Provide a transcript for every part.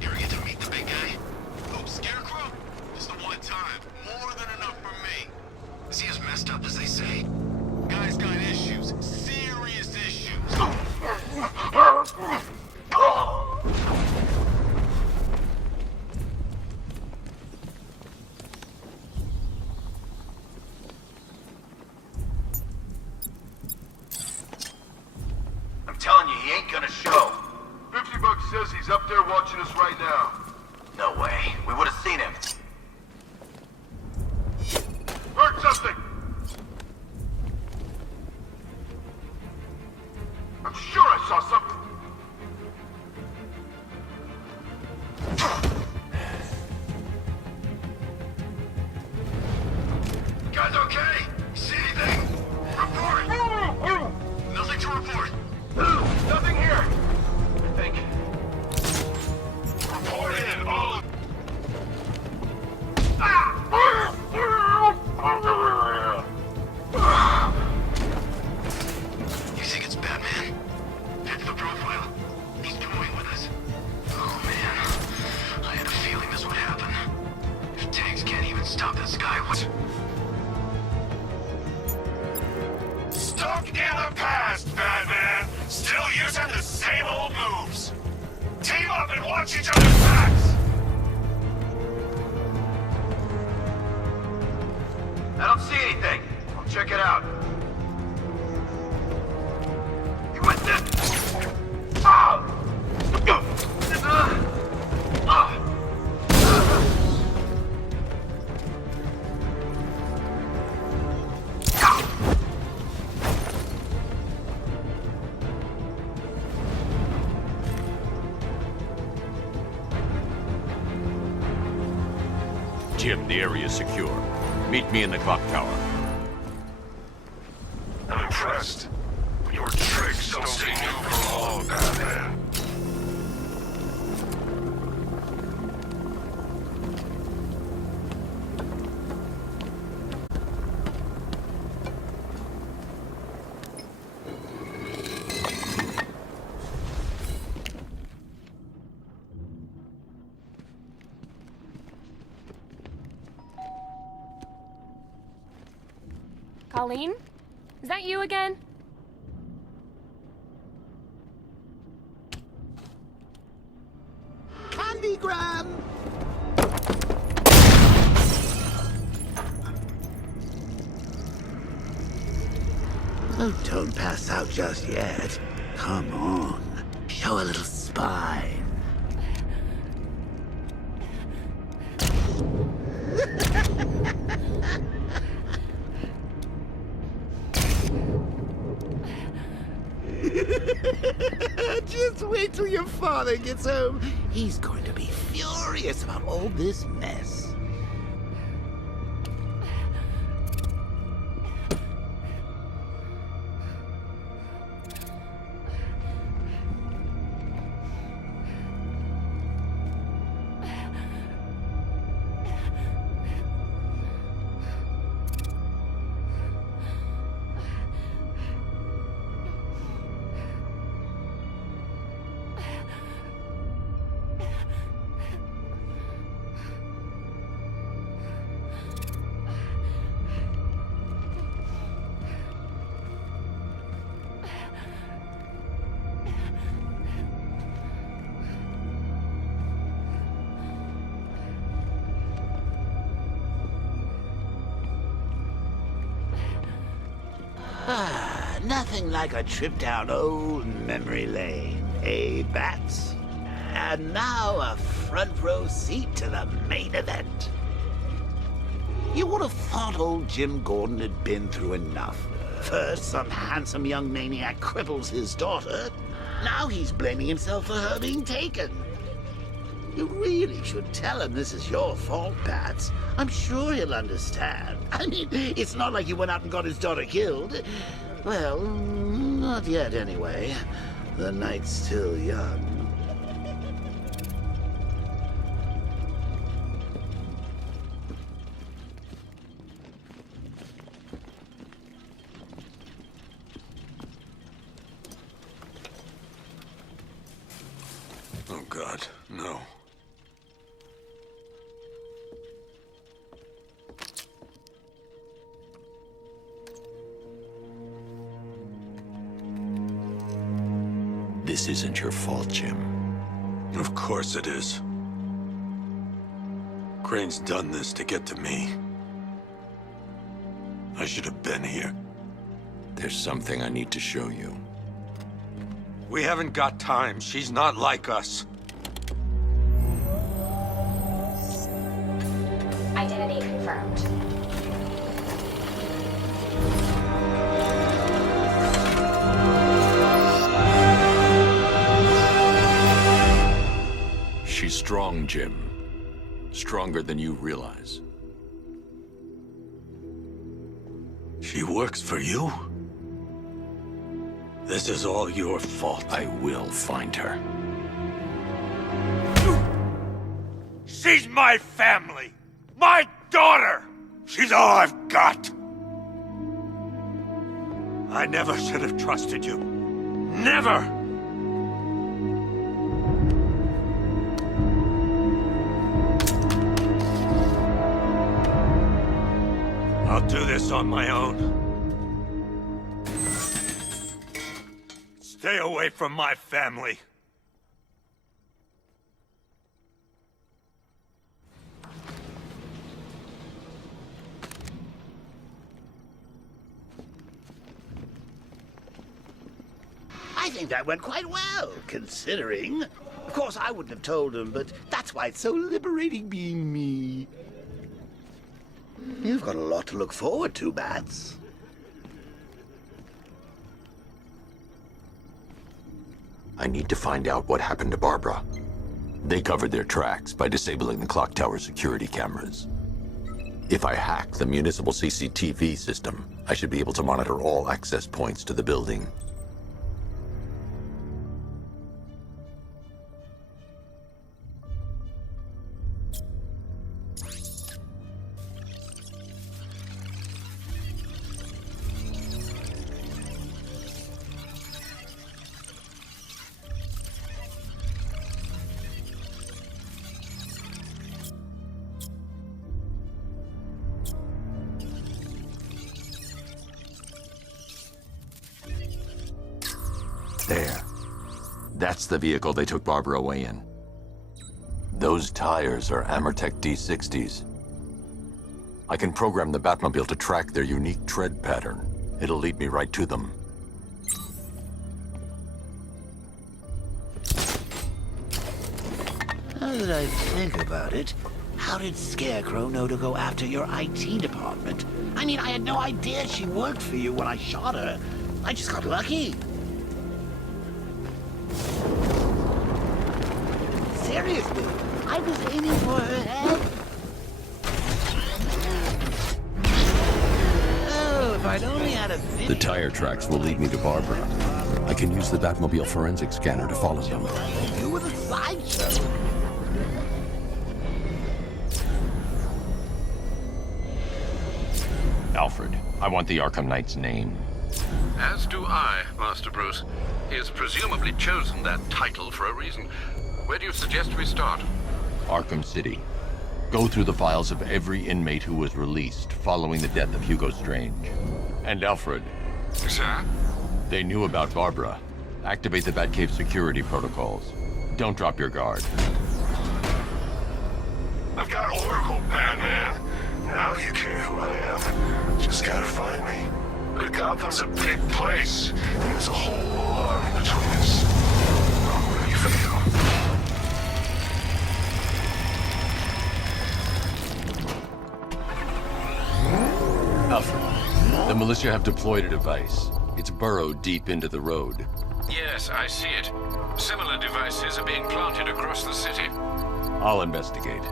Here we get to meet the big guy. Oh, Scarecrow? Just the one time. More than enough for me. Is he as messed up as they say? Guy's got issues. Serious issues. I'm telling you, he ain't gonna show. 50 Bucks says he's up there watching us right now. No way. We would have seen him. Heard something! I'm sure I saw something. Guys okay? See anything? Report! Nothing to report. Nothing here. I think. Report in, all of... You think it's Batman? Fits the profile. He's toying with us. Oh man, I had a feeling this would happen. If tanks can't even stop this guy, what? Stuck in the past, Batman! Still using the same old moves! Team up and watch each other's backs! I don't see anything. I'll check it out. You went this. Jim, the area is secure. Meet me in the clock tower. I'm impressed. But your tricks don't stay new for long, Batman. Colleen? Is that you again? Candygram! Oh, don't pass out just yet. Come on. Show a little spine. Just wait till your father gets home. He's going to be furious about all this mess. Nothing like a trip down old memory lane, eh, Bats? And now a front row seat to the main event. You would have thought old Jim Gordon had been through enough. First, some handsome young maniac cripples his daughter. Now he's blaming himself for her being taken. You really should tell him this is your fault, Bats. I'm sure he'll understand. I mean, it's not like you went out and got his daughter killed. Well, not yet anyway. The night's still young. This isn't your fault, Jim. Of course it is. Crane's done this to get to me. I should have been here. There's something I need to show you. We haven't got time. She's not like us. Identity confirmed. She's strong, Jim. Stronger than you realize. She works for you? This is all your fault. I will find her. She's my family! My daughter! She's all I've got! I never should have trusted you. Never! I'll do this on my own. Stay away from my family. I think that went quite well, considering. Of course, I wouldn't have told him, but that's why it's so liberating being me. You've got a lot to look forward to, Bats. I need to find out what happened to Barbara. They covered their tracks by disabling the clock tower security cameras. If I hack the municipal CCTV system, I should be able to monitor all access points to the building. There. That's the vehicle they took Barbara away in. Those tires are Amertech D60s. I can program the Batmobile to track their unique tread pattern. It'll lead me right to them. Now that I think about it, how did Scarecrow know to go after your IT department? I mean, I had no idea she worked for you when I shot her. I just got lucky. Seriously, I was aiming for her head. Oh, if I'd only had a video. The tire tracks will lead me to Barbara. I can use the Batmobile forensic scanner to follow them. You were the sideshow. Alfred, I want the Arkham Knight's name. As do I, Master Bruce. He has presumably chosen that title for a reason. Where do you suggest we start? Arkham City. Go through the files of every inmate who was released following the death of Hugo Strange. And Alfred. Sir? They knew about Barbara. Activate the Batcave security protocols. Don't drop your guard. I've got Oracle, Batman. Now you care who I am. Just gotta find me. But Gotham's a big place. And there's a whole army between us. I'm ready for you. Alfred, the militia have deployed a device. It's burrowed deep into the road. Yes, I see it. Similar devices are being planted across the city. I'll investigate.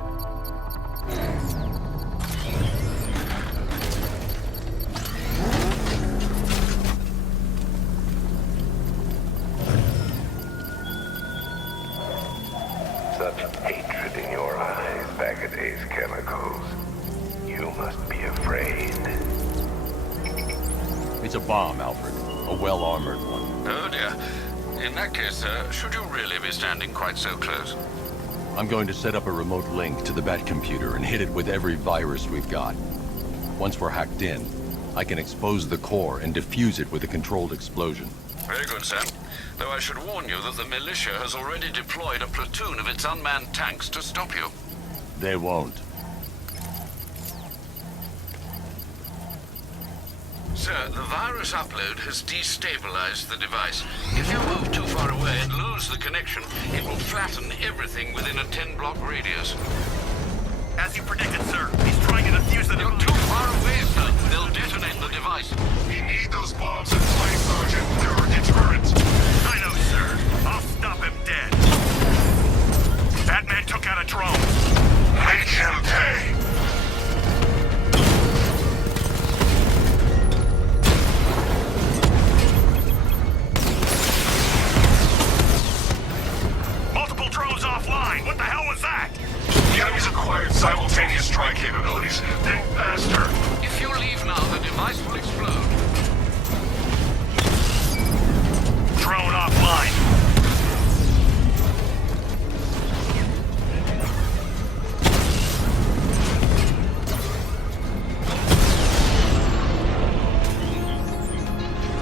Such hatred in your eyes, Bagaday's chemicals. You must be afraid. It's a bomb, Alfred. A well-armored one. Oh dear. In that case, should you really be standing quite so close? I'm going to set up a remote link to the Bat computer and hit it with every virus we've got. Once we're hacked in, I can expose the core and defuse it with a controlled explosion. Very good, sir. Though I should warn you that the militia has already deployed a platoon of its unmanned tanks to stop you. They won't. Sir, the virus upload has destabilized the device. If you move too far away and lose the connection, it will flatten everything within a 10-block radius. As you predicted, sir. He's trying to defuse the You're device. too far away, sir. They'll detonate the device. We need those bombs in place, Sergeant. They're a deterrent. I know, sir. I'll stop him dead. Batman took out a drone. Make him pay. Multiple drones offline. What the hell was that? The enemy's acquired simultaneous strike capabilities. Think faster. If you leave now, the device will explode. Drone offline.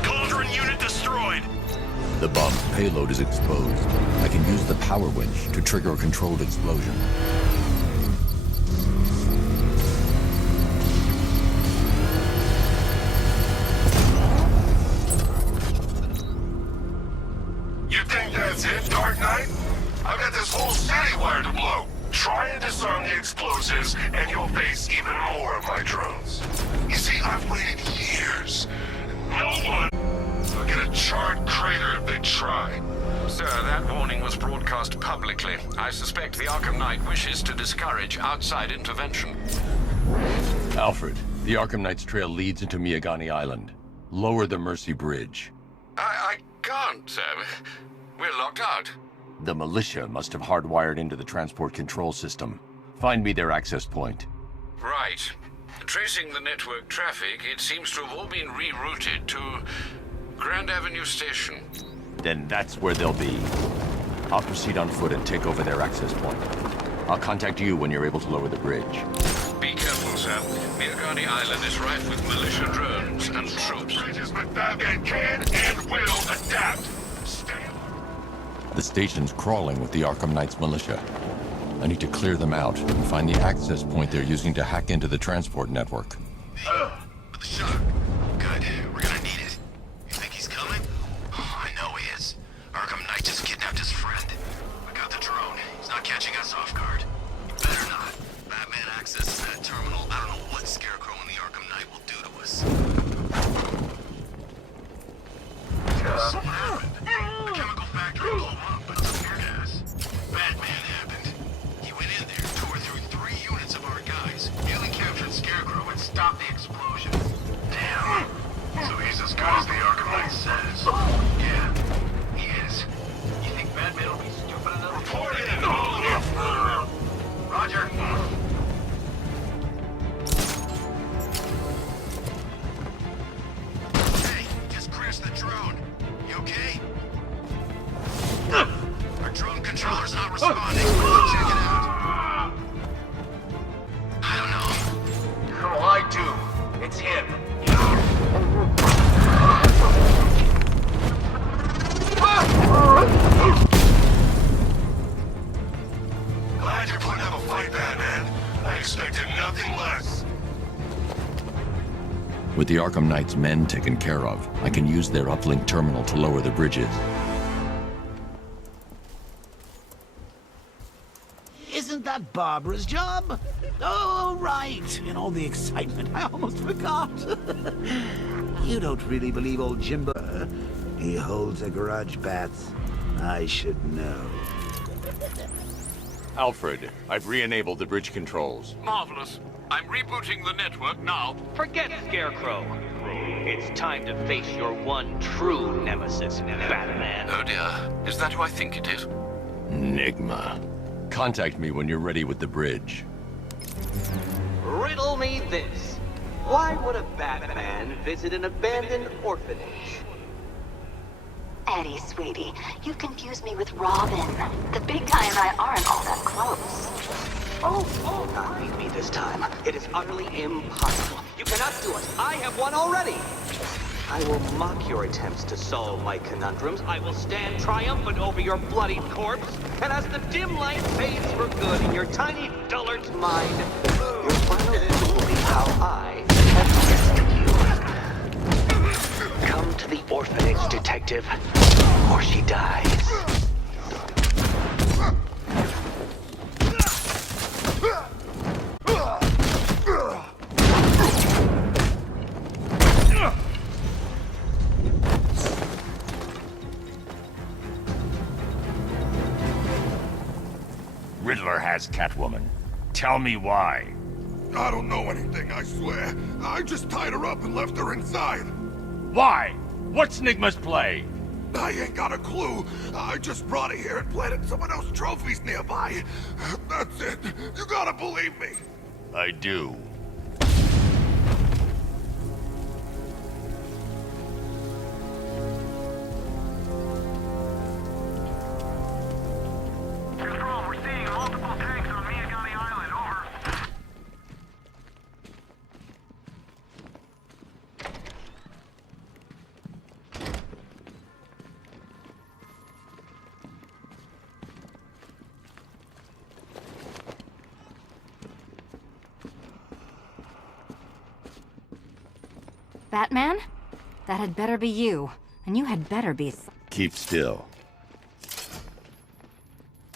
Cauldron unit destroyed. The bomb's payload is exposed. I can use the power winch to trigger a controlled explosion. You think that's it, Dark Knight? I've got this whole city wired to blow. Try and disarm the explosives, and you'll face even more of my drones. You see, I've waited years. No one will get a charred crater if they try. Sir, that warning was broadcast publicly. I suspect the Arkham Knight wishes to discourage outside intervention. Alfred, the Arkham Knight's trail leads into Miyagani Island. Lower the Mercy Bridge. I can't, sir. We're locked out. The militia must have hardwired into the transport control system. Find me their access point. Right. Tracing the network traffic, it seems to have all been rerouted to Grand Avenue Station. Then that's where they'll be. I'll proceed on foot and take over their access point. I'll contact you when you're able to lower the bridge. Be careful, sir. Miyagani Island is rife with militia drones and troops. Bridges, but Batman can and will adapt. Stay The station's crawling with the Arkham Knight's militia. I need to clear them out and find the access point they're using to hack into the transport network. With the shock. Good. We're gonna need it. You think he's coming? Oh, I know he is. Arkham Knight just kidnapped his friend. I got the drone. He's not catching us off guard. He better not. Batman accesses that terminal. I don't know what Scarecrow and the Arkham Knight will do to us. Something happened. The chemical factory blew up, but it's tear gas. Batman happened. He went in there, tore through 3 units of our guys, nearly captured Scarecrow and stopped the explosion. Damn. So he's as good as the Arkham Knight says. Yeah, he is. You think Batman will be stupid enough? Report in! Roger. Hey, just crashed the drone. You okay? Our drone controller's not responding. Check it out. I don't know. Oh, I do. It's him. Glad you're putting up a fight, Batman. I expected nothing less. With the Arkham Knight's men taken care of, I can use their uplink terminal to lower the bridges. Isn't that Barbara's job? Oh, right. In all the excitement, I almost forgot. You don't really believe old Jimbo? He holds a grudge, Bats. I should know. Alfred, I've re-enabled the bridge controls. Marvelous. I'm rebooting the network now. Forget Scarecrow. It's time to face your one true nemesis, Batman. Oh dear. Is that who I think it is? Enigma. Contact me when you're ready with the bridge. Riddle me this. Why would a Batman visit an abandoned orphanage? Eddie, sweetie, you confused me with Robin. The big guy and I aren't all that close. Oh, not beat me this time. It is utterly impossible. You cannot do it. I have won already. I will mock your attempts to solve my conundrums. I will stand triumphant over your bloody corpse. And as the dim light fades for good in your tiny dullard's mind, your final answer will be how I have tested you. Come to the orphanage, detective, or she dies. Riddler has Catwoman. Tell me why. I don't know anything, I swear. I just tied her up and left her inside. Why? What's Nigma's play? I ain't got a clue. I just brought her here and planted someone else's trophies nearby. That's it. You gotta believe me. I do. Control, we're seeing multiple tanks on Miyagami Island. Over. Batman? That had better be you. And you had better be... Keep still.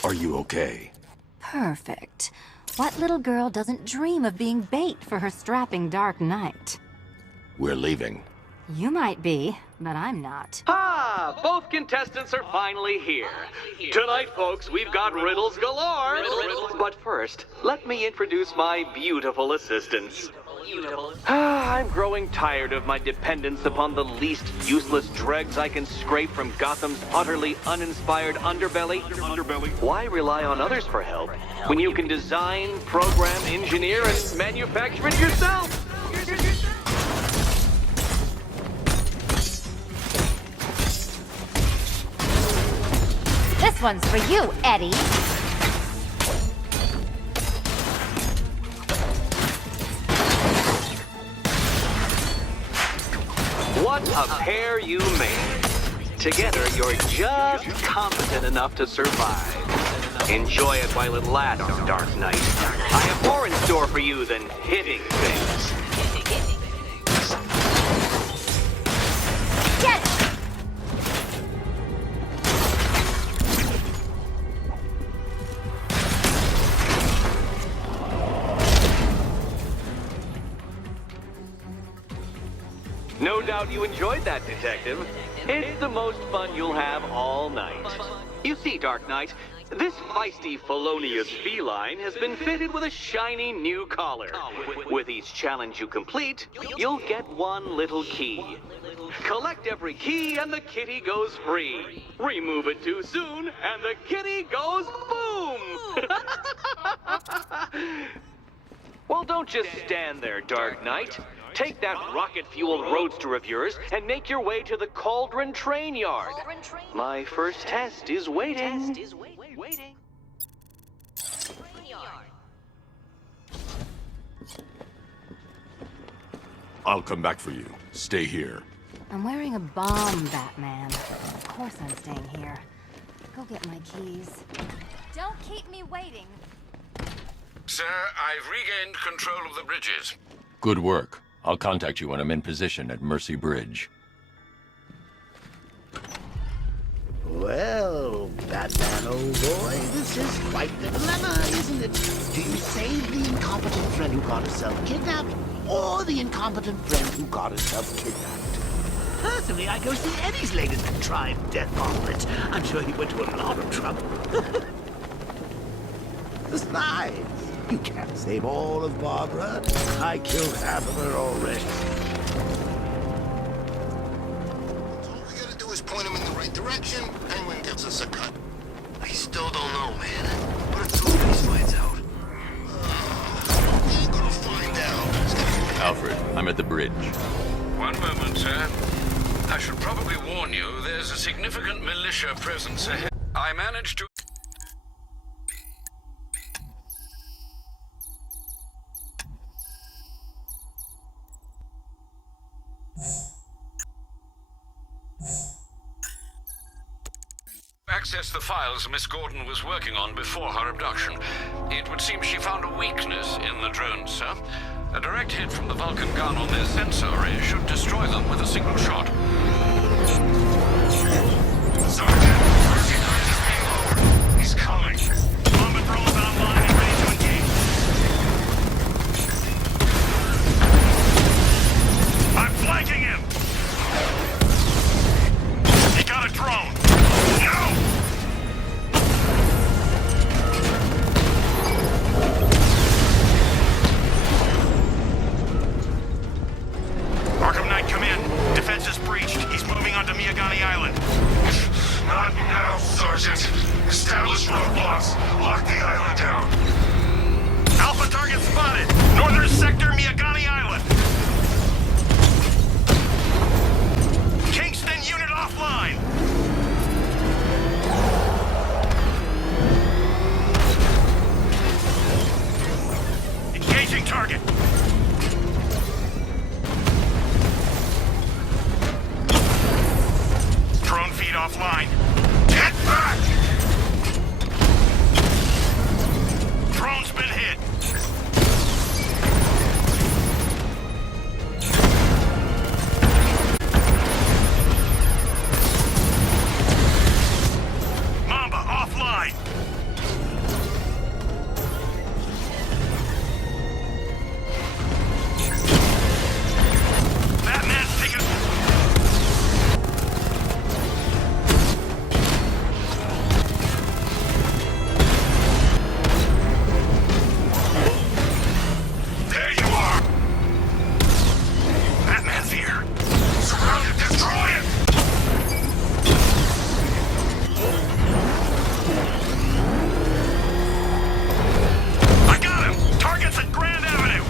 Are you okay? Perfect. What little girl doesn't dream of being bait for her strapping Dark Knight? We're leaving. You might be, but I'm not. Ah, both contestants are finally here. Tonight, folks, we've got riddles galore. But first, let me introduce my beautiful assistants. I'm growing tired of my dependence upon the least useless dregs I can scrape from Gotham's utterly uninspired underbelly. Why rely on others for help when you can design, program, engineer, and manufacture it yourself? This one's for you, Eddie. What a pair you made. Together, you're just competent enough to survive. Enjoy it while it lasts, Dark Knight. I have more in store for you than hitting things. Get it! No doubt you enjoyed that, Detective. It's the most fun you'll have all night. You see, Dark Knight, this feisty, felonious feline has been fitted with a shiny new collar. With each challenge you complete, you'll get one little key. Collect every key and the kitty goes free. Remove it too soon and the kitty goes boom! Well, don't just stand there, Dark Knight. Take that rocket-fueled roadster of yours and make your way to the Cauldron Train Yard. My first test is waiting. I'll come back for you. Stay here. I'm wearing a bomb, Batman. Of course I'm staying here. Go get my keys. Don't keep me waiting. Sir, I've regained control of the bridges. Good work. I'll contact you when I'm in position at Mercy Bridge. Well, Batman, old boy, this is quite the dilemma, isn't it? Do you save the incompetent friend who got herself kidnapped, or the incompetent friend who got herself kidnapped? Personally, I go see Eddie's latest contrived death gauntlet. I'm sure he went to a lot of trouble. Besides, you can't save all of Barbara. I killed half of her already. All we gotta do is point him in the right direction. Penguin gives us a cut. I still don't know, man. But it's over he finds out. He ain't gonna find out. Alfred, I'm at the bridge. One moment, sir. I should probably warn you, there's a significant militia presence ahead. I managed to... access the files Miss Gordon was working on before her abduction. It would seem she found a weakness in the drones, sir. A direct hit from the Vulcan gun on their sensor array should destroy them with a single shot. Sergeant, first he got his payload. He's coming. Bomb patrol's online and ready to engage. I'm flanking him! He got a drone! No! Arkham Knight, come in. Defense is breached. He's moving onto Miyagani Island. Not now, Sergeant. Establish roadblocks. Lock the island down. Alpha target spotted. Northern sector, Miyagani Island. Kingston unit offline. Engaging target. Drone feed offline. Get back! Drone's been hit. Mamba offline. Batman's taking... There you are! Batman's here. Surround it, destroy it! I got him! Target's at Grand Avenue!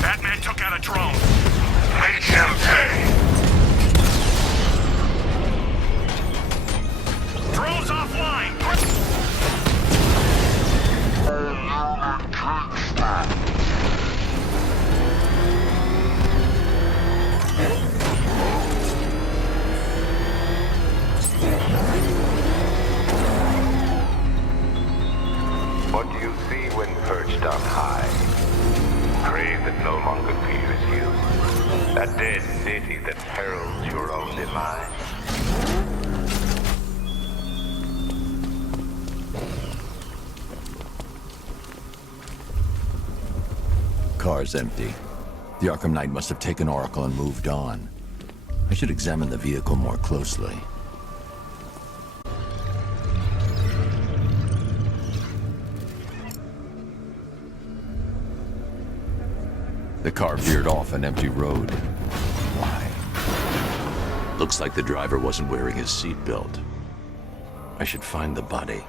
Batman took out a drone. Make him pay! Drone's offline! What do you see when perched on high? Crave that no longer fears you. A dead city that heralds your own demise. Car's empty. The Arkham Knight must have taken Oracle and moved on. I should examine the vehicle more closely. The car veered off an empty road. Why? Looks like the driver wasn't wearing his seatbelt. I should find the body.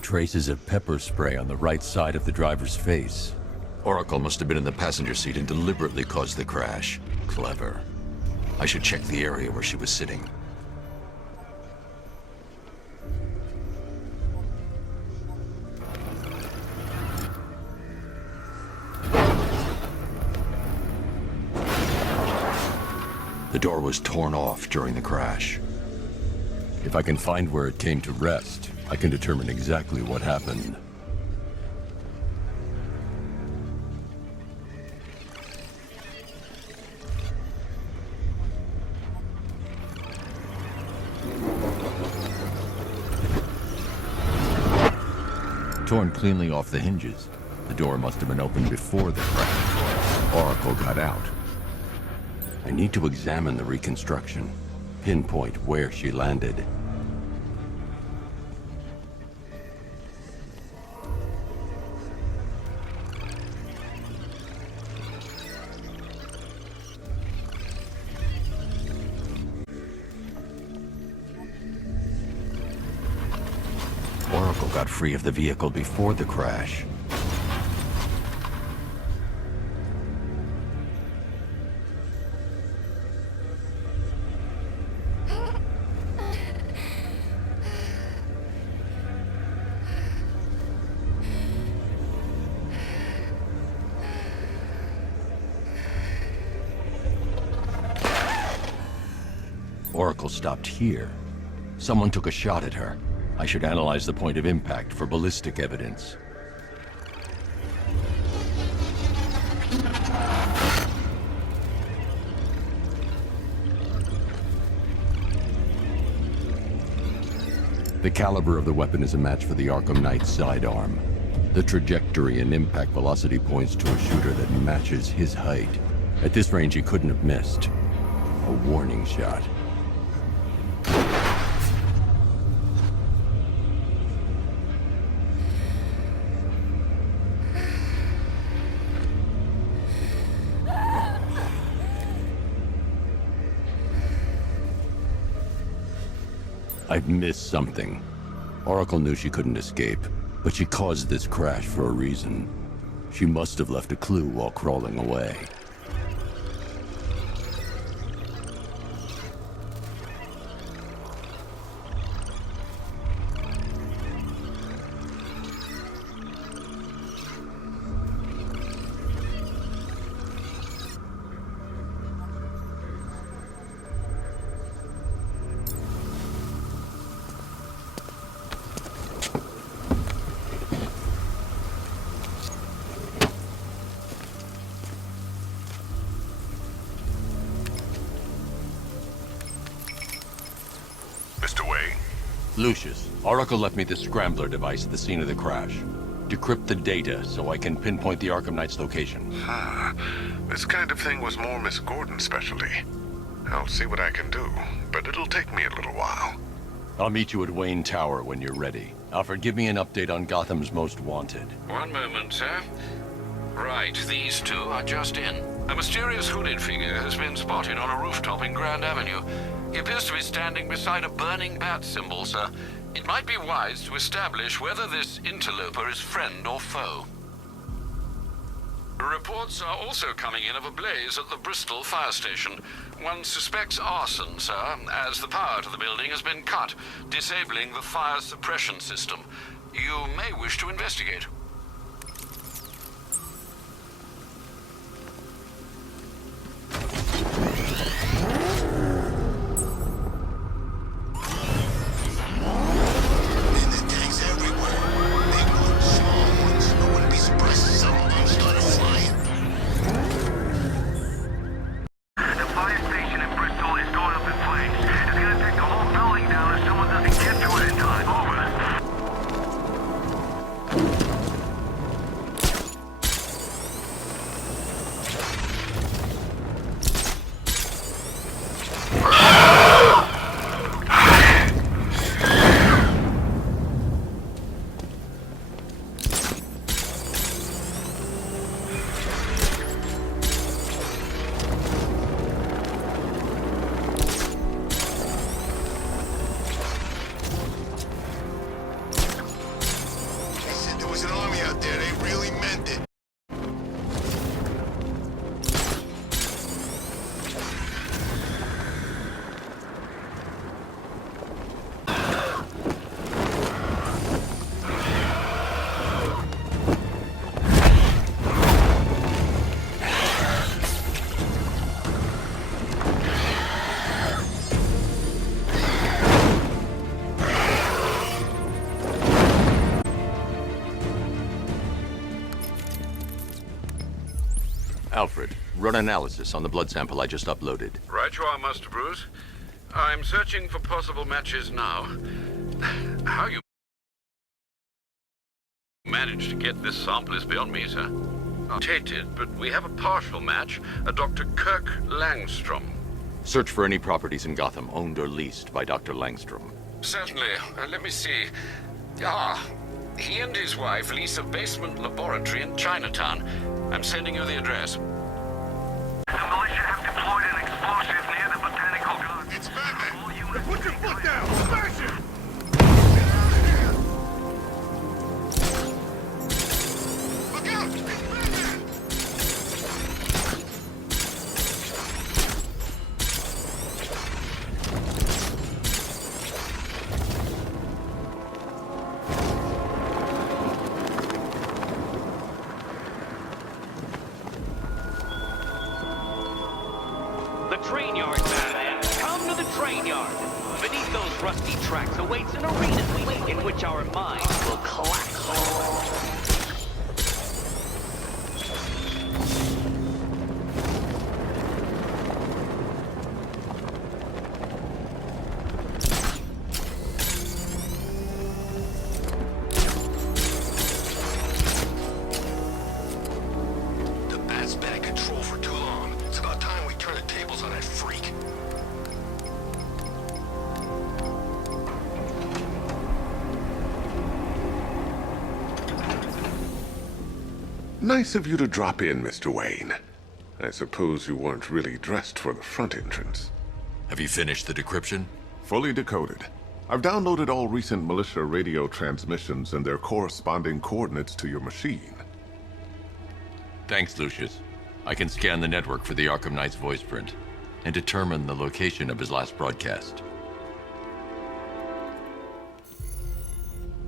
Traces of pepper spray on the right side of the driver's face. Oracle must have been in the passenger seat and deliberately caused the crash. Clever. I should check the area where she was sitting. The door was torn off during the crash. If I can find where it came to rest, I can determine exactly what happened. Torn cleanly off the hinges. The door must have been opened before the crash. Oracle got out. I need to examine the reconstruction, pinpoint where she landed. Oracle got free of the vehicle before the crash. Oracle stopped here. Someone took a shot at her. I should analyze the point of impact for ballistic evidence. The caliber of the weapon is a match for the Arkham Knight's sidearm. The trajectory and impact velocity points to a shooter that matches his height. At this range, he couldn't have missed. A warning shot. I've missed something. Oracle knew she couldn't escape, but she caused this crash for a reason. She must have left a clue while crawling away. Mr. Wayne? Lucius, Oracle left me the scrambler device at the scene of the crash. Decrypt the data so I can pinpoint the Arkham Knight's location. This kind of thing was more Miss Gordon's specialty. I'll see what I can do, but it'll take me a little while. I'll meet you at Wayne Tower when you're ready. Alfred, give me an update on Gotham's Most Wanted. One moment, sir. Right, these two are just in. A mysterious hooded figure has been spotted on a rooftop in Grand Avenue. He appears to be standing beside a burning bat symbol, sir. It might be wise to establish whether this interloper is friend or foe. Reports are also coming in of a blaze at the Bristol fire station. One suspects arson, sir, as the power to the building has been cut, disabling the fire suppression system. You may wish to investigate. Alfred, run analysis on the blood sample I just uploaded. Right you are, Master Bruce. I'm searching for possible matches now. How you managed to get this sample is beyond me, sir. Tainted, but we have a partial match, a Dr. Kirk Langstrom. Search for any properties in Gotham owned or leased by Dr. Langstrom. Certainly. Let me see. He and his wife lease a basement laboratory in Chinatown. I'm sending you the address. The militia have deployed an explosive near the botanical garden. It's Batman! Put your foot down! Smash it! Look out! It's Batman! tracks awaits an arena in which our minds will collapse. The bat's been in control for too long. It's about time we turn the tables on that freak. Nice of you to drop in, Mr. Wayne. I suppose you weren't really dressed for the front entrance. Have you finished the decryption? Fully decoded. I've downloaded all recent militia radio transmissions and their corresponding coordinates to your machine. Thanks, Lucius. I can scan the network for the Arkham Knight's voice print and determine the location of his last broadcast.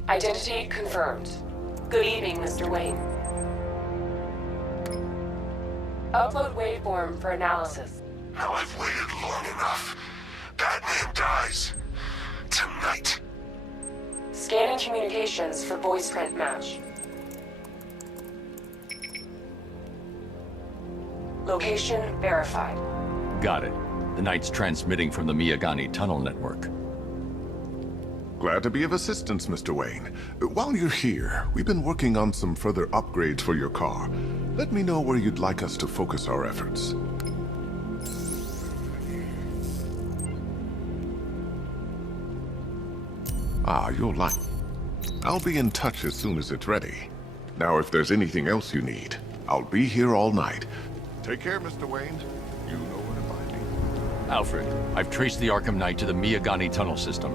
Identity confirmed. Good evening, Mr. Wayne. Upload waveform for analysis. Now I've waited long enough. Batman dies. Tonight. Scanning communications for voice print match. Location verified. Got it. The Knight's transmitting from the Miyagani tunnel network. Glad to be of assistance, Mr. Wayne. While you're here, we've been working on some further upgrades for your car. Let me know where you'd like us to focus our efforts. Ah, you'll like. I'll be in touch as soon as it's ready. Now, if there's anything else you need, I'll be here all night. Take care, Mr. Wayne. You know where to find me. Alfred, I've traced the Arkham Knight to the Miyagani tunnel system.